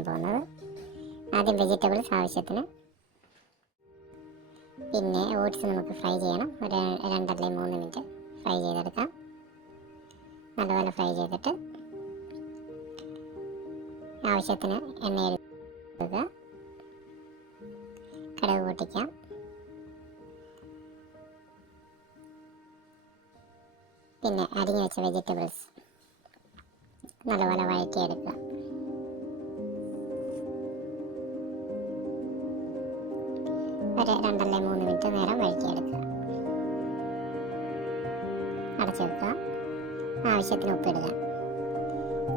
ചെയ്യാൻ പോകുന്നത്. ആദ്യം വെജിറ്റബിൾസ് ആവശ്യത്തിന്, പിന്നെ ഓട്സ് നമുക്ക് ഫ്രൈ ചെയ്യണം. ഒരു 2 അല്ലെങ്കിൽ 3 മിനിറ്റ് ഫ്രൈ ചെയ്തെടുക്കാം. നല്ലപോലെ ഫ്രൈ ചെയ്തിട്ട് ആവശ്യത്തിന് എണ്ണ എടുക്കുക, കടുക് പൊട്ടിക്കാം. പിന്നെ അരിഞ്ഞു വെച്ച വെജിറ്റബിൾസ് നല്ലപോലെ വഴറ്റിയെടുക്കുക. ഒരു 2 അല്ലെങ്കിൽ 3 മിനിറ്റ് നേരം വഴറ്റിയെടുക്കുക. അടച്ചു വെക്കുക. ആവശ്യത്തിന് ഉപ്പിടുക.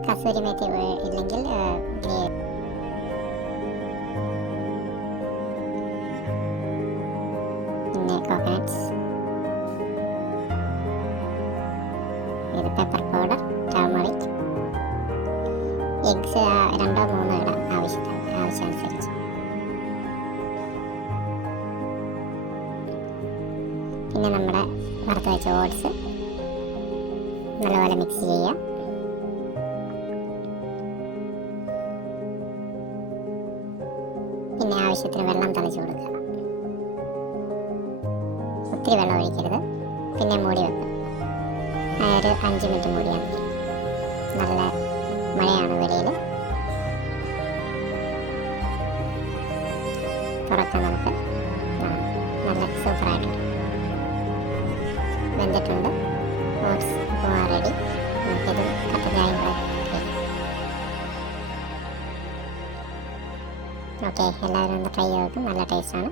കസൂരി മേത്തി ഇല്ലെങ്കിൽ പിന്നെ കോക്കനട്ട്സ്, ഇത് pepper powder, turmeric, eggs 2 or 3 ഇടാം ആവശ്യമനുസരിച്ച്. പിന്നെ നമ്മുടെ വറുത്ത് വെച്ച ഓട്സ് നല്ലപോലെ മിക്സ് ചെയ്യുക. പിന്നെ ആവശ്യത്തിന് വെള്ളം തളിച്ചു കൊടുക്കുക. ഒത്തിരി വെള്ളം ഒഴിക്കരുത്. പിന്നെ മൂടി വെക്കുക. ഒരു 5 മിനിറ്റ് മൂടിയാൽ മതി. നല്ല മഴയാണ് വെളിയിൽ. തുറക്കാം നമുക്ക്. നല്ല സൂപ്പറായിട്ടുണ്ട്. വെന്തിട്ടുണ്ട്. Oats ready. നമുക്കിത് കട്ടൻ ചായയും കൂടെ കഴിക്കാം. ഓക്കെ, എല്ലാവരും ഒന്ന് ട്രൈ ചെയ്ത് നോക്കും. നല്ല ടേസ്റ്റാണ്.